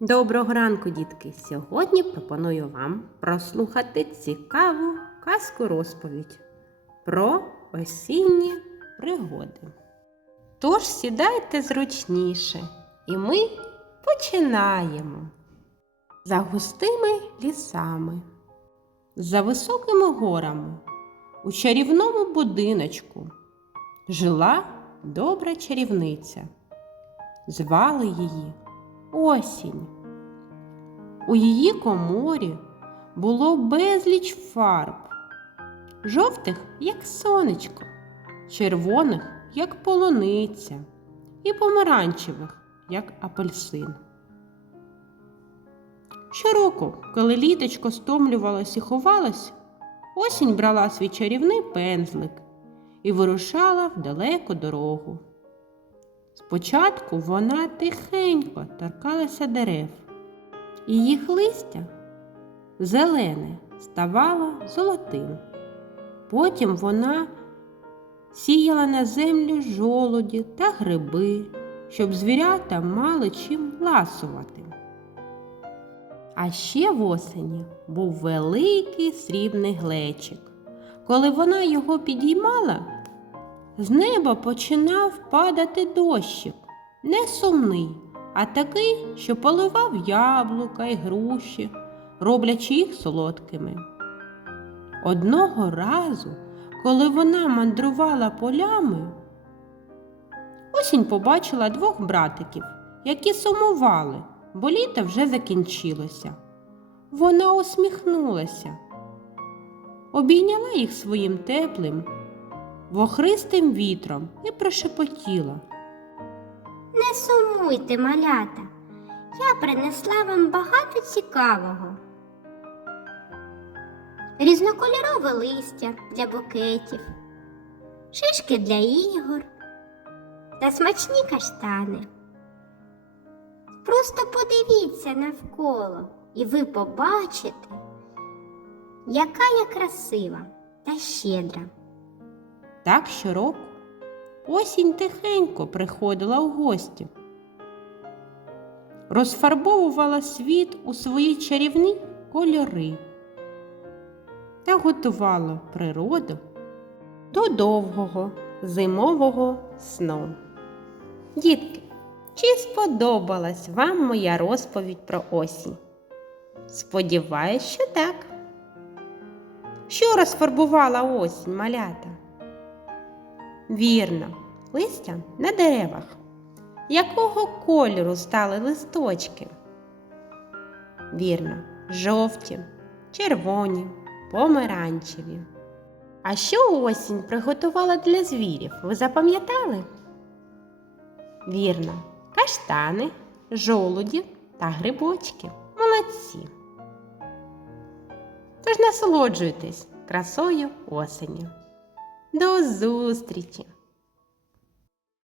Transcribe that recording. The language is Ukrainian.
Доброго ранку, дітки! Сьогодні пропоную вам прослухати цікаву казку розповідь про осінні пригоди. Тож сідайте зручніше, і ми починаємо. За густими лісами, за високими горами, у чарівному будиночку жила добра чарівниця. Звали її Осінь. У її коморі було безліч фарб, жовтих, як сонечко, червоних, як полуниця, і помаранчевих, як апельсин. Щороку, коли літочко стомлювалось і ховалось, осінь брала свій чарівний пензлик і вирушала в далеку дорогу. Спочатку вона тихенько торкалася дерев, і їх листя зелене ставало золотим. Потім вона сіяла на землю жолуді та гриби, щоб звірята мали чим ласувати. А ще в осені був великий срібний глечик. Коли вона його підіймала, з неба починав падати дощик, не сумний, а такий, що поливав яблука й груші, роблячи їх солодкими. Одного разу, коли вона мандрувала полями, осінь побачила двох братиків, які сумували, бо літо вже закінчилося. Вона усміхнулася, обійняла їх своїм теплим вохристим вітром і прошепотіла. Не сумуйте, малята. Я принесла вам багато цікавого. Різнокольорове листя для букетів, шишки для ігор та смачні каштани. Просто подивіться навколо, і ви побачите, яка я красива та щедра. Так щороку осінь тихенько приходила в гості, розфарбовувала світ у свої чарівні кольори та готувала природу до довгого зимового сну. Дітки, чи сподобалась вам моя розповідь про осінь? Сподіваюсь, що так. Що розфарбувала осінь малята? Вірно, листя на деревах. Якого кольору стали листочки? Вірно, жовті, червоні, помаранчеві. А що осінь приготувала для звірів? Ви запам'ятали? Вірно, каштани, жолуді та грибочки. Молодці. Тож насолоджуйтесь красою осені. До зустрічі!